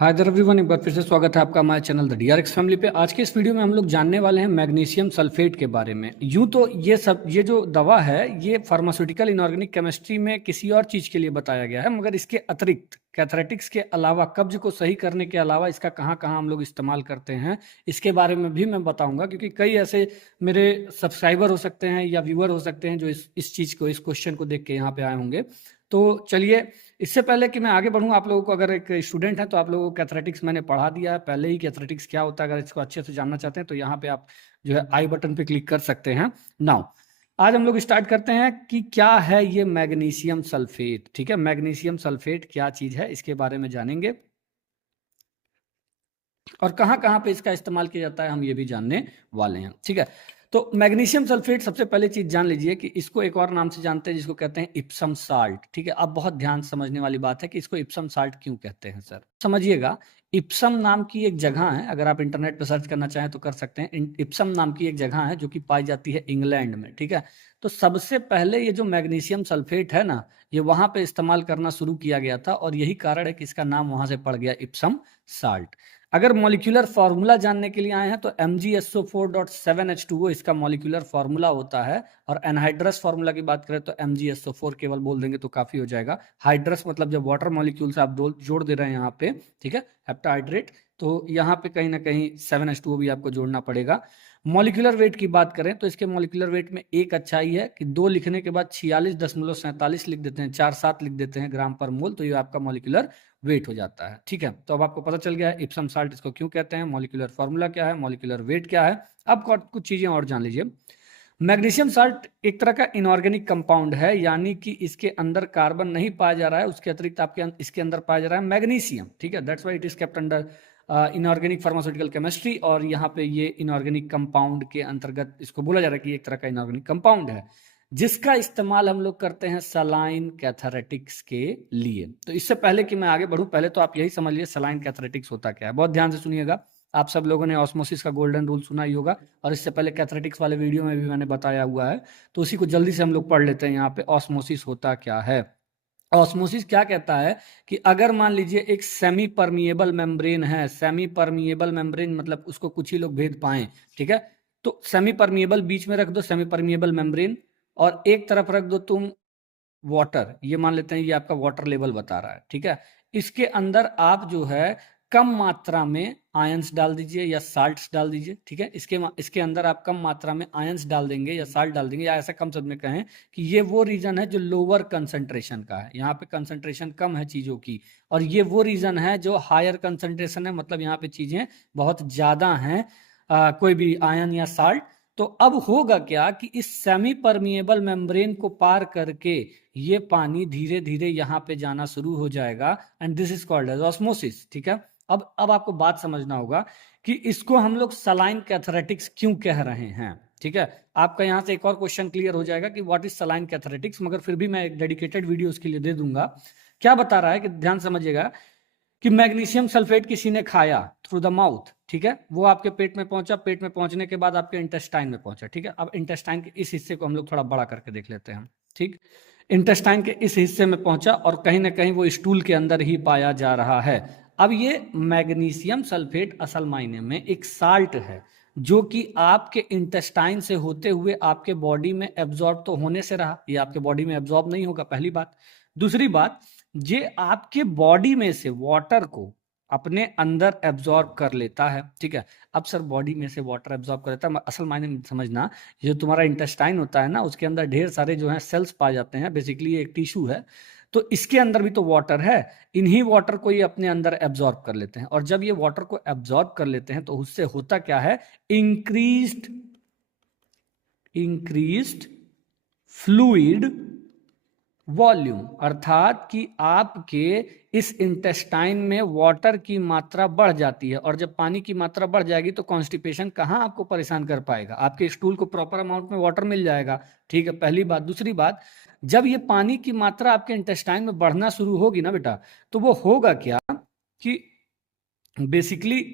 Hi there everyone, एक बार फिर से स्वागत है आपका हमारे चैनल द डीआरएक्स फैमिली पे। आज के इस वीडियो में हम लोग जानने वाले हैं मैग्नीशियम सल्फेट के बारे में। यूं तो ये जो दवा है ये फार्मास्यूटिकल इनऑर्गेनिक केमिस्ट्री में किसी और चीज़ के लिए बताया गया है, मगर इसके अतिरिक्त कैथरेटिक्स के अलावा, कब्ज को सही करने के अलावा इसका कहाँ कहाँ हम लोग इस्तेमाल करते हैं इसके बारे में भी मैं बताऊंगा, क्योंकि कई ऐसे मेरे सब्सक्राइबर हो सकते हैं या व्यूअर हो सकते हैं जो इस चीज़ को, इस क्वेश्चन को देख के यहाँ पे आए होंगे। तो चलिए, इससे पहले कि मैं आगे बढ़ूं, आप लोगों को, अगर एक स्टूडेंट है तो आप लोगों को कैथरेटिक्स मैंने पढ़ा दिया है पहले ही। कैथरेटिक्स क्या होता है, अगर इसको अच्छे से जानना चाहते हैं तो यहाँ पे आप जो है आई बटन पे क्लिक कर सकते हैं। नाउ आज हम लोग स्टार्ट करते हैं कि क्या है ये मैग्नीशियम सल्फेट। ठीक है, मैग्नीशियम सल्फेट क्या चीज़ है इसके बारे में जानेंगे, और कहाँ कहाँ पे इसका इस्तेमाल किया जाता है हम ये भी जानने वाले हैं। ठीक है, तो मैग्नीशियम सल्फेट, सबसे पहले चीज जान लीजिए कि इसको एक और नाम से जानते हैं जिसको कहते हैं इप्सम साल्ट। ठीक है, अब बहुत ध्यान समझने वाली बात है कि इसको इप्सम साल्ट क्यों कहते हैं सर। समझिएगा, इप्सम नाम की एक जगह है, अगर आप इंटरनेट पर सर्च करना चाहें तो कर सकते हैं। इप्सम नाम की एक जगह है जो कि पाई जाती है इंग्लैंड में। ठीक है, तो सबसे पहले ये जो मैग्नीशियम सल्फेट है ना, ये वहां पे इस्तेमाल करना शुरू किया गया था, और यही कारण है कि इसका नाम वहां से पड़ गया इप्सम साल्ट। अगर मॉलिक्यूलर फार्मूला जानने के लिए आए हैं तो MgSO4.7H2O इसका मॉलिक्यूलर फार्मूला होता है। और एनहाइड्रस फार्मूला की बात करें तो MgSO4 केवल बोल देंगे तो काफी हो जाएगा। हाइड्रस मतलब जब वाटर मॉलिक्यूल से आप जोड़ दे रहे हैं यहाँ पे, ठीक है, हेप्टाहाइड्रेट, तो यहाँ पे कहीं ना कहीं 7H2O भी आपको जोड़ना पड़ेगा। मॉलिक्यूलर वेट की बात करें तो इसके मॉलिक्यूलर वेट में एक अच्छाई है कि 2 लिखने के बाद 46.47 लिख देते हैं, 4-7 लिख देते हैं ग्राम पर मोल, तो ये आपका मॉलिक्यूलर वेट हो जाता है। ठीक है, तो अब आपको पता चल गया है इप्सम साल्ट इसको क्यों कहते हैं, मॉलिक्यूलर फार्मूला क्या है, मॉलिक्यूलर वेट क्या है। अब कुछ चीजें और जान लीजिए। मैग्नीशियम साल्ट एक तरह का इनऑर्गेनिक कंपाउंड है, यानी कि इसके अंदर कार्बन नहीं पाया जा रहा है, उसके अतिरिक्त आपके इसके अंदर पाया जा रहा है मैग्नीशियम। ठीक है, that's why it is kept under inorganic pharmaceutical chemistry, और यहाँ पे ये इनऑर्गेनिक कंपाउंड के अंतर्गत इसको बोला जा रहा है कि एक तरह का इनऑर्गेनिक कंपाउंड है, जिसका इस्तेमाल हम लोग करते हैं सलाइन कैथरेटिक्स के लिए। तो इससे पहले कि मैं आगे बढ़ूं, पहले तो आप यही समझ लीजिए सलाइन कैथरेटिक्स होता क्या है। बहुत ध्यान से सुनिएगा, आप सब लोगों ने ऑस्मोसिस का गोल्डन रूल सुना ही होगा, और इससे पहले कैथरेटिक्स वाले वीडियो में भी मैंने बताया हुआ है, तो उसी को जल्दी से हम लोग पढ़ लेते हैं। यहाँ पे ऑस्मोसिस होता क्या है। ऑस्मोसिस क्या कहता है कि अगर मान लीजिए एक सेमी परमिएबल मेम्ब्रेन है, सेमी परमिएबल मेम्ब्रेन मतलब उसको कुछ ही लोग भेद पाए, ठीक है, तो सेमी परमिएबल बीच में रख दो, सेमी परमिएबल मेम्ब्रेन, और एक तरफ रख दो तुम वाटर, ये मान लेते हैं ये आपका वाटर लेवल बता रहा है। ठीक है, इसके अंदर आप जो है कम मात्रा में आयंस डाल दीजिए या साल्ट्स डाल दीजिए। ठीक है, इसके अंदर आप कम मात्रा में आयंस डाल देंगे या साल्ट डाल देंगे, या ऐसा कम शब्द में कहें कि ये वो रीजन है जो लोअर कंसंट्रेशन का है, यहाँ पे कंसंट्रेशन कम है चीजों की, और ये वो रीजन है जो हायर कंसंट्रेशन है, मतलब यहाँ पे चीजें बहुत ज्यादा हैं, कोई भी आयन या साल्ट। तो अब होगा क्या कि इस सेमी परमिएबल मेम्ब्रेन को पार करके ये पानी धीरे धीरे यहाँ पे जाना शुरू हो जाएगा, and this is called as osmosis. ठीक है, अब आपको बात समझना होगा कि इसको हम लोग सलाइन कैथरेटिक्स क्यों कह रहे हैं। ठीक है, आपका यहाँ से एक और क्वेश्चन क्लियर हो जाएगा कि व्हाट इज सलाइन कैथरेटिक्स, मगर फिर भी मैं एक डेडिकेटेड वीडियो उसके लिए दे दूंगा। क्या बता रहा है कि ध्यान समझिएगा कि मैग्नीशियम सल्फेट किसी ने खाया थ्रू द माउथ, ठीक है, वो आपके पेट में पहुंचा, पेट में पहुंचने के बाद आपके इंटेस्टाइन में पहुंचा। ठीक है, अब इंटेस्टाइन के इस हिस्से को हम लोग थोड़ा बड़ा करके देख लेते हैं। ठीक, इंटेस्टाइन के इस हिस्से में पहुंचा और कहीं ना कहीं वो स्टूल के अंदर ही पाया जा रहा है। अब ये मैग्नीशियम सल्फेट असल मायने में एक साल्ट है, जो कि आपके इंटेस्टाइन से होते हुए आपके बॉडी में एब्जॉर्ब तो होने से रहा, ये आपके बॉडी में एब्जॉर्ब नहीं होगा, पहली बात। दूसरी बात, ये आपके बॉडी में से वाटर को अपने अंदर एब्जॉर्ब कर लेता है। ठीक है, अब सर बॉडी में से वाटर एब्जॉर्ब कर लेता है, असल मायने में समझना, ये जो तुम्हारा इंटेस्टाइन होता है ना, उसके अंदर ढेर सारे जो है सेल्स पाए जाते हैं, बेसिकली एक टिश्यू है, तो इसके अंदर भी तो वाटर है, इन्हीं वाटर को ये अपने अंदर एब्जॉर्ब कर लेते हैं, और जब ये वाटर को एब्जॉर्ब कर लेते हैं तो उससे होता क्या है, इंक्रीज्ड फ्लूइड वॉल्यूम, अर्थात कि आपके इस इंटेस्टाइन में वाटर की मात्रा बढ़ जाती है, और जब पानी की मात्रा बढ़ जाएगी तो कॉन्स्टिपेशन कहाँ आपको परेशान कर पाएगा, आपके स्टूल को प्रॉपर अमाउंट में वाटर मिल जाएगा। ठीक है, पहली बात। दूसरी बात, जब ये पानी की मात्रा आपके इंटेस्टाइन में बढ़ना शुरू होगी ना बेटा, तो वो होगा क्या कि बेसिकली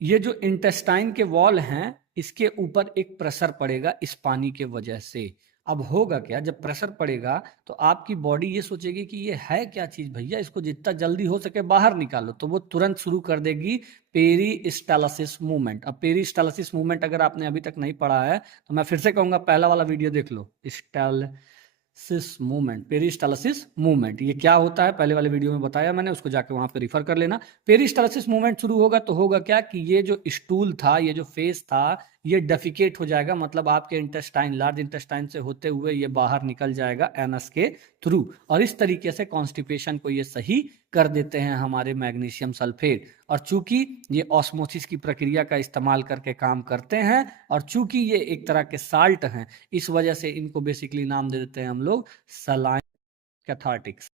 ये जो इंटेस्टाइन के वॉल हैं इसके ऊपर एक प्रेशर पड़ेगा इस पानी के वजह से। अब होगा क्या, जब प्रेशर पड़ेगा तो आपकी बॉडी ये सोचेगी कि ये है क्या चीज भैया, इसको जितना जल्दी हो सके बाहर निकालो, तो वो तुरंत शुरू कर देगी पेरिस्टालसिस मूवमेंट। अब पेरिस्टालसिस मूवमेंट अगर आपने अभी तक नहीं पढ़ा है तो मैं फिर से कहूंगा पहला वाला वीडियो देख लो, स्टालसिस मूवमेंट, पेरिस्टालसिस मूवमेंट ये क्या होता है पहले वाले वीडियो में बताया मैंने, उसको जाके वहां पे रिफर कर लेना। पेरिस्टालसिस मूवमेंट शुरू होगा तो होगा क्या कि ये जो स्टूल था, ये जो फेस था, ये डेफिकेट हो जाएगा, मतलब आपके इंटेस्टाइन, लार्ज इंटेस्टाइन से होते हुए ये बाहर निकल जाएगा एनस के थ्रू, और इस तरीके से कॉन्स्टिपेशन को ये सही कर देते हैं हमारे मैग्नीशियम सल्फेट। और चूंकि ये ऑस्मोसिस की प्रक्रिया का इस्तेमाल करके काम करते हैं, और चूंकि ये एक तरह के साल्ट हैं, इस वजह से इनको बेसिकली नाम दे देते हैं हम लोग सलाइन कैथार्टिक्स।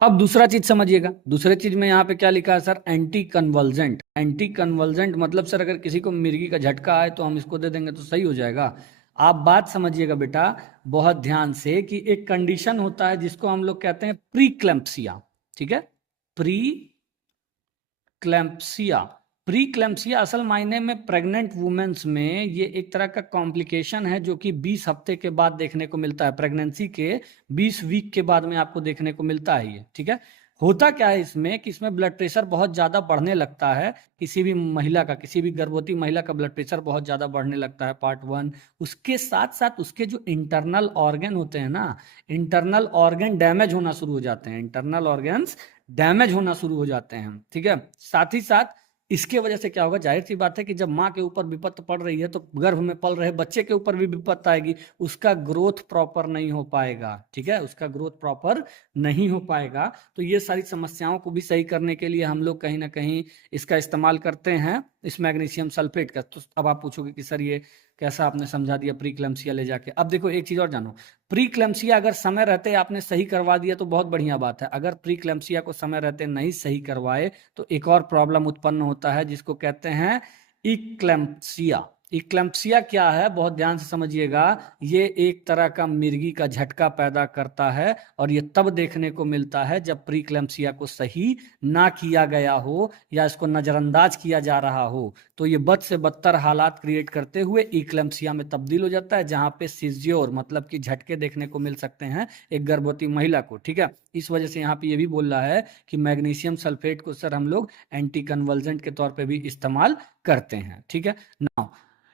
अब दूसरा चीज समझिएगा, दूसरे चीज में यहाँ पे क्या लिखा है sir, anti convulsant. Anti convulsant मतलब सर अगर किसी को मिर्गी का झटका आए तो हम इसको दे देंगे तो सही हो जाएगा। आप बात समझिएगा बेटा बहुत ध्यान से कि एक कंडीशन होता है जिसको हम लोग कहते हैं प्रीक्लैम्पसिया, ठीक है, प्री क्लैम्पसिया। प्री क्लैम्पसिया असल मायने में प्रेग्नेंट वुमेन्स में ये एक तरह का कॉम्प्लिकेशन है जो कि 20 हफ्ते के बाद देखने को मिलता है, प्रेगनेंसी के 20 वीक के बाद में आपको देखने को मिलता है ये, ठीक है। होता क्या है इसमें कि इसमें ब्लड प्रेशर बहुत ज्यादा बढ़ने लगता है, किसी भी महिला का, किसी भी गर्भवती महिला का ब्लड प्रेशर बहुत ज्यादा बढ़ने लगता है, पार्ट 1। उसके साथ साथ उसके जो इंटरनल ऑर्गन होते हैं ना, इंटरनल ऑर्गन डैमेज होना शुरू हो जाते हैं, इंटरनल ऑर्गन्स डैमेज होना शुरू हो जाते हैं, ठीक है। साथ ही साथ इसके वजह से क्या होगा, जाहिर सी बात है कि जब माँ के ऊपर विपत्त पड़ रही है तो गर्भ में पल रहे बच्चे के ऊपर भी विपत्त आएगी, उसका ग्रोथ प्रॉपर नहीं हो पाएगा, ठीक है, उसका ग्रोथ प्रॉपर नहीं हो पाएगा। तो ये सारी समस्याओं को भी सही करने के लिए हम लोग कहीं ना कहीं इसका इस्तेमाल करते हैं, इस मैग्नीशियम सल्फेट का। तो अब आप पूछोगे कि सर ये कैसा आपने समझा दिया प्रीक्लैम्पसिया ले जाके। अब देखो एक चीज और जानो, प्रीक्लैम्पसिया अगर समय रहते आपने सही करवा दिया तो बहुत बढ़िया बात है, अगर प्रीक्लैम्पसिया को समय रहते नहीं सही करवाए तो एक और प्रॉब्लम उत्पन्न होता है जिसको कहते हैं इक्लैम्पसिया। इक्लैम्पसिया क्या है बहुत ध्यान से समझिएगा, ये एक तरह का मिर्गी का झटका पैदा करता है, और ये तब देखने को मिलता है जब प्रीक्लैम्पसिया को सही ना किया गया हो या इसको नजरअंदाज किया जा रहा हो, तो ये बद से बदतर हालात क्रिएट करते हुए इक्लैम्पसिया में तब्दील हो जाता है, जहां पे सीज़्योर मतलब कि झटके देखने को मिल सकते हैं एक गर्भवती महिला को, ठीक है। इस वजह से यहाँ पे ये भी बोल रहा है कि मैग्नीशियम सल्फेट को सर हम लोग एंटी कन्वल्जेंट के तौर पे भी इस्तेमाल करते हैं, ठीक है। नाउ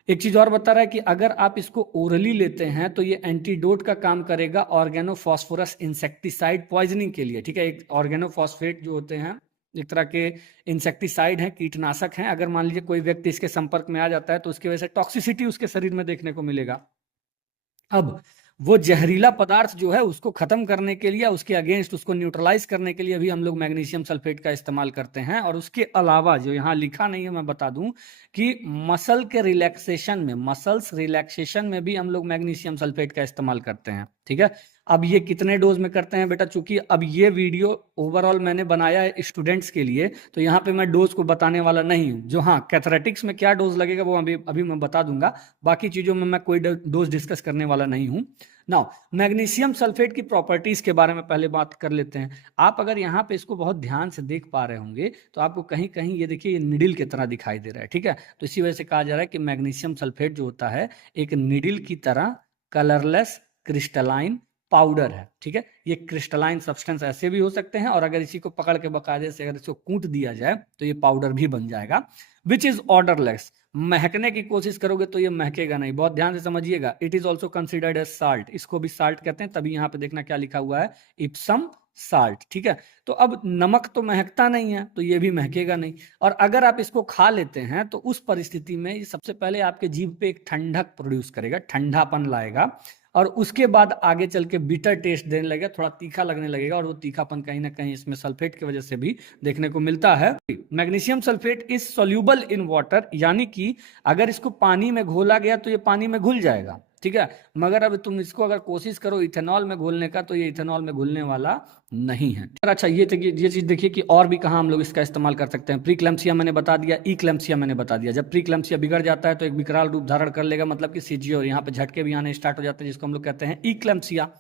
एक चीज और बता रहा है कि अगर आप इसको ओरली लेते हैं तो ये एंटीडोट का काम करेगा ऑर्गेनोफॉस्फोरस इंसेक्टिसाइड पॉइजनिंग के लिए, ठीक है। एक ऑर्गेनोफॉस्फेट जो होते हैं एक तरह के इंसेक्टिसाइड हैं, कीटनाशक हैं, अगर मान लीजिए कोई व्यक्ति इसके संपर्क में आ जाता है तो उसकी वजह से टॉक्सिसिटी उसके शरीर में देखने को मिलेगा। अब वो जहरीला पदार्थ जो है उसको खत्म करने के लिए, उसके अगेंस्ट उसको न्यूट्रलाइज करने के लिए भी हम लोग मैग्नीशियम सल्फेट का इस्तेमाल करते हैं। और उसके अलावा जो यहाँ लिखा नहीं है मैं बता दूं कि मसल के रिलैक्सेशन में, मसल्स रिलैक्सेशन में भी हम लोग मैग्नीशियम सल्फेट का इस्तेमाल करते हैं, ठीक है। अब ये कितने डोज में करते हैं बेटा, चूंकि अब ये वीडियो ओवरऑल मैंने बनाया है स्टूडेंट्स के लिए, तो यहाँ पे मैं डोज को बताने वाला नहीं हूँ। जो हाँ कैथरेटिक्स में क्या डोज लगेगा वो अभी मैं बता दूंगा, बाकी चीजों में मैं कोई डोज डिस्कस करने वाला नहीं हूँ। नाउ मैग्नीशियम सल्फेट की प्रॉपर्टीज के बारे में पहले बात कर लेते हैं। आप अगर यहाँ पे इसको बहुत ध्यान से देख पा रहे होंगे तो आपको कहीं कहीं ये देखिए ये निडिल की तरह दिखाई दे रहा है, ठीक है। तो इसी वजह से कहा जा रहा है कि मैग्नीशियम सल्फेट जो होता है एक निडिल की तरह कलरलेस क्रिस्टलाइन पाउडर है, ठीक है। ये क्रिस्टलाइन सब्सटेंस ऐसे भी हो सकते हैं, और अगर इसी को पकड़ के बकायदे से अगर इसको कूट दिया जाए तो ये पाउडर भी बन जाएगा, विच इज ऑर्डरलेस। महकने की कोशिश करोगे तो ये महकेगा नहीं, बहुत ध्यान से समझिएगा। It is also considered as salt, इसको भी साल्ट कहते हैं, तभी यहाँ पे देखना क्या लिखा हुआ है, इप्सम साल्ट, ठीक है। तो अब नमक तो महकता नहीं है तो ये भी महकेगा नहीं, और अगर आप इसको खा लेते हैं तो उस परिस्थिति में ये सबसे पहले आपके जीभ पे एक ठंडक प्रोड्यूस करेगा, ठंडापन लाएगा, और उसके बाद आगे चल के बिटर टेस्ट देने लगेगा, थोड़ा तीखा लगने लगेगा, और वो तीखापन कहीं ना कहीं इसमें सल्फेट की वजह से भी देखने को मिलता है। Magnesium sulphate is soluble in water, यानी कि अगर इसको पानी में घोला गया तो ये पानी में घुल जाएगा, ठीक है। मगर अब तुम इसको अगर कोशिश करो इथेनॉल में घोलने का तो ये इथेनॉल में घुलने वाला नहीं है। अच्छा ये चीज देखिए कि और भी कहाँ हम लोग इसका इस्तेमाल कर सकते हैं। प्रीक्लैम्पसिया मैंने बता दिया, इक्लैम्पसिया मैंने बता दिया। जब प्रीक्लैम्पसिया बिगड़ जाता है तो एक विकराल रूप धारण कर लेगा, मतलब कि सीजी, और यहाँ पे झटके भी आने स्टार्ट हो जाते हैं जिसको हम लोग कहते हैं इक्लैम्पसिया।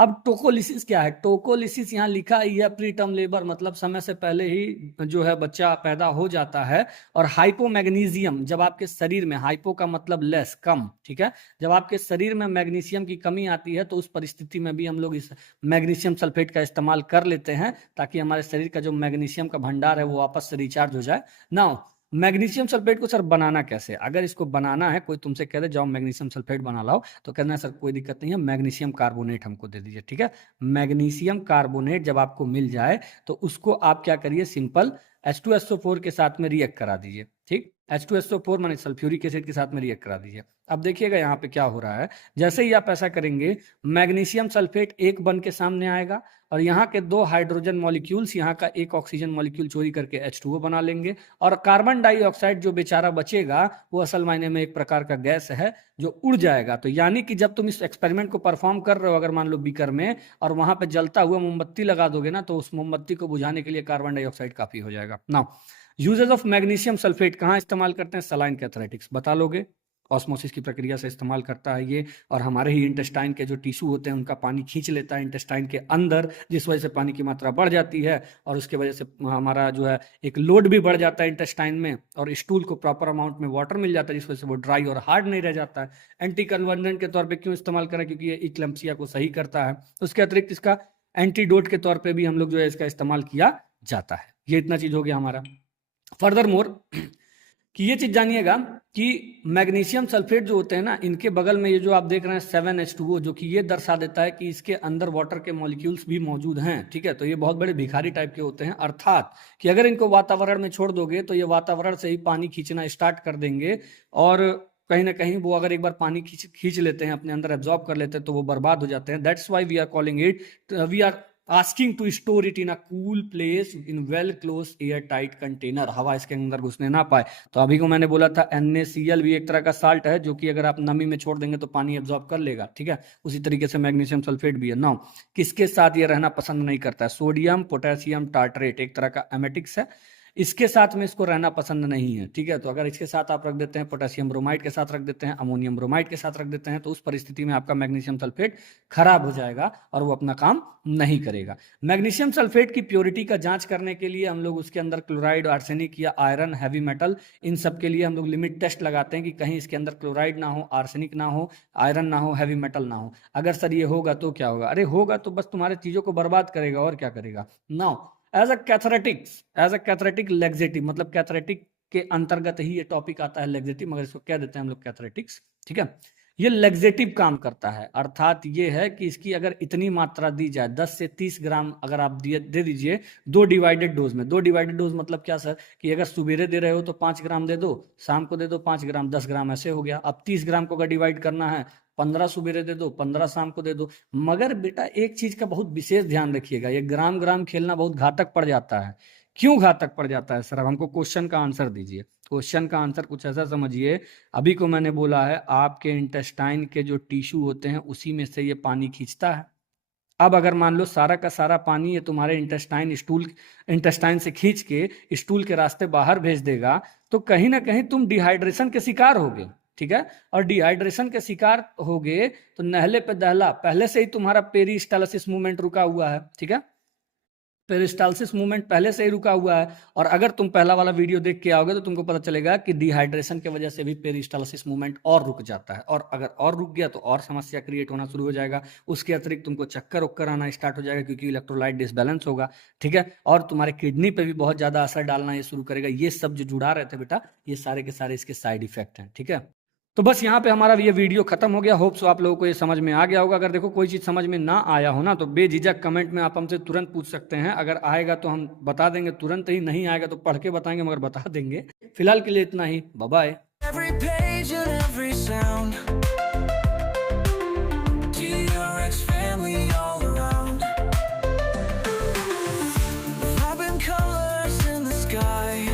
अब टोकोलिसिस क्या है? टोकोलिसिस यहाँ लिखा ही है प्री टर्म लेबर, मतलब समय से पहले ही जो है बच्चा पैदा हो जाता है। और हाइपोमैग्नीशियम, जब आपके शरीर में, हाइपो का मतलब लेस, कम, ठीक है, जब आपके शरीर में मैग्नीशियम की कमी आती है तो उस परिस्थिति में भी हम लोग इस मैग्नीशियम सल्फेट का इस्तेमाल कर लेते हैं ताकि हमारे शरीर का जो मैग्नीशियम का भंडार है वो वापस से रिचार्ज हो जाए। नाउ मैग्नीशियम सल्फेट को सर बनाना कैसे? अगर इसको बनाना है, कोई तुमसे कह दे जाओ मैग्नीशियम सल्फेट बना लाओ, तो कहना है सर कोई दिक्कत नहीं है, मैग्नीशियम कार्बोनेट हमको दे दीजिए, ठीक है। मैग्नीशियम कार्बोनेट जब आपको मिल जाए तो उसको आप क्या करिए, सिंपल H2SO4 के साथ में रिएक्ट करा दीजिए, ठीक। H2SO4 माने सल्फ्यूरिक एसिड के साथ में रिएक्ट करा दीजिए। अब देखिएगा यहाँ पे क्या हो रहा है, जैसे ही आप ऐसा करेंगे मैग्नीशियम सल्फेट एक बन के सामने आएगा और यहाँ के 2 हाइड्रोजन मॉलिक्यूल्स यहाँ का 1 ऑक्सीजन मॉलिक्यूल चोरी करके H2O बना लेंगे और कार्बन डाइऑक्साइड जो बेचारा बचेगा वो असल मायने में एक प्रकार का गैस है जो उड़ जाएगा। तो यानी कि जब तुम इस एक्सपेरिमेंट को परफॉर्म कर रहे हो, अगर मान लो बीकर में, और वहां पे जलता हुआ मोमबत्ती लगा दोगे ना, तो उस मोमबत्ती को बुझाने के लिए कार्बन डाइऑक्साइड काफी हो जाएगा। Now uses of magnesium sulphate कहाँ इस्तेमाल करते हैं? सलाइन कैथरेटिक्स, बता लोगे? ऑस्मोसिस की प्रक्रिया से इस्तेमाल करता है ये, और हमारे ही इंटेस्टाइन के जो टिश्यू होते हैं उनका पानी खींच लेता है इंटेस्टाइन के अंदर, जिस वजह से पानी की मात्रा बढ़ जाती है और उसके वजह से हमारा जो है एक लोड भी बढ़ जाता है इंटेस्टाइन में, और स्टूल को प्रॉपर अमाउंट में वाटर मिल जाता है जिस वजह से वो ड्राई और हार्ड नहीं रह जाता है। एंटी कन्वर्जेंट के तौर पर क्यों इस्तेमाल करें? क्योंकि ये इक्लेम्पसिया को सही करता है। उसके अतिरिक्त इसका एंटीडोट के तौर पर भी हम लोग जो है इसका इस्तेमाल किया जाता है। ये इतना चीज हो गया हमारा। फर्दर मोर कि ये चीज जानिएगा कि मैग्नीशियम सल्फेट जो होते हैं ना, इनके बगल में ये जो आप देख रहे हैं 7H2O, जो कि ये दर्शा देता है कि इसके अंदर वाटर के मॉलिक्यूल्स भी मौजूद हैं, ठीक है। तो ये बहुत बड़े भिखारी टाइप के होते हैं, अर्थात कि अगर इनको वातावरण में छोड़ दोगे तो ये वातावरण से ही पानी खींचना स्टार्ट कर देंगे, और कहीं ना कहीं वो अगर एक बार पानी खींच लेते हैं, अपने अंदर एब्जॉर्ब कर लेते हैं, तो वो बर्बाद हो जाते हैं। That's why we are calling it, we are asking to store it in a cool place in well close air tight container, हवा इसके अंदर घुसने ना पाए। तो अभी को मैंने बोला था NaCl भी एक तरह का साल्ट है जो कि अगर आप नमी में छोड़ देंगे तो पानी एब्जॉर्ब कर लेगा, ठीक है। उसी तरीके से मैग्नीशियम सल्फेट भी है। नाउ किसके साथ ये रहना पसंद नहीं करता है? सोडियम पोटेशियम टार्टरेट, एक तरह का एमेटिक्स है, इसके साथ में इसको रहना पसंद नहीं है, ठीक है। तो अगर इसके साथ आप रख देते हैं, पोटेशियम ब्रोमाइड के साथ रख देते हैं, अमोनियम ब्रोमाइड के साथ रख देते हैं, तो उस परिस्थिति में आपका मैग्नीशियम सल्फेट खराब हो जाएगा और वो अपना काम नहीं करेगा। मैग्नीशियम सल्फेट की प्योरिटी का जांच करने के लिए हम लोग उसके अंदर क्लोराइड, आर्सेनिक या आयरन, हैवी मेटल, इन सब के लिए हम लोग लिमिट टेस्ट लगाते हैं कि कहीं इसके अंदर क्लोराइड ना हो, आर्सेनिक ना हो, आयरन ना हो, हैवी मेटल ना हो। अगर सर ये होगा तो क्या होगा? अरे होगा तो बस तुम्हारे चीजों को बर्बाद करेगा और क्या करेगा। नाउ एज अ कैथरेटिक लेग्जेटिव, मतलब कैथरेटिक के अंतर्गत ही ये टॉपिक आता है लेग्जेटिव, मगर इसको कह देते हैं हम लोग कैथरेटिक्स, ठीक है। ये लेग्जेटिव काम करता है, अर्थात ये है कि इसकी अगर इतनी मात्रा दी जाए 10 से 30 ग्राम अगर आप दे दीजिए 2 डिवाइडेड डोज में। 2 डिवाइडेड डोज मतलब क्या सर? कि अगर सुबेरे दे रहे हो तो 5 ग्राम दे दो, शाम को दे दो 5 ग्राम, 10 ग्राम ऐसे हो गया। अब 30 ग्राम को अगर डिवाइड करना है, 15 सुबेरे दे दो, 15 शाम को दे दो। मगर बेटा एक चीज का बहुत विशेष ध्यान रखिएगा, ये ग्राम ग्राम खेलना बहुत घातक पड़ जाता है। क्यों घातक पड़ जाता है सर? अब हमको क्वेश्चन का आंसर दीजिए। क्वेश्चन का आंसर कुछ ऐसा समझिए, अभी को मैंने बोला है आपके इंटेस्टाइन के जो टिश्यू होते हैं उसी में से ये पानी खींचता है। अब अगर मान लो सारा का सारा पानी ये तुम्हारे इंटेस्टाइन से खींच के स्टूल के रास्ते बाहर भेज देगा, तो कहीं ना कहीं तुम डिहाइड्रेशन के शिकार होगे, ठीक है। और डिहाइड्रेशन के शिकार होगे तो नहले पे दहला, पहले से ही तुम्हारा पेरिस्टालसिस मूवमेंट रुका हुआ है, ठीक है। पेरिस्टालसिस मूवमेंट पहले से ही रुका हुआ है, और अगर तुम पहला वाला वीडियो देख के आओगे तो तुमको पता चलेगा कि डिहाइड्रेशन की वजह से भी पेरिस्टालसिस मूवमेंट और रुक जाता है, और अगर और रुक गया तो और समस्या क्रिएट होना शुरू हो जाएगा। उसके अतिरिक्त तुमको चक्कर उक्कर आना स्टार्ट हो जाएगा क्योंकि इलेक्ट्रोलाइट डिसबैलेंस होगा, ठीक है। और तुम्हारे किडनी पे भी बहुत ज्यादा असर डालना ये शुरू करेगा। ये सब जो जुड़ा रहे थे बेटा, ये सारे के सारे इसके साइड इफेक्ट हैं, ठीक है। तो बस यहाँ पे हमारा ये वीडियो खत्म हो गया। होप सो आप लोगों को ये समझ में आ गया होगा। अगर देखो कोई चीज समझ में ना आया हो ना, तो बेझिझक कमेंट में आप हमसे तुरंत पूछ सकते हैं। अगर आएगा तो हम बता देंगे तुरंत ही, नहीं आएगा तो पढ़ के बताएंगे, मगर बता देंगे। फिलहाल के लिए इतना ही, bye bye. Family all around. Vibrant colors in the sky.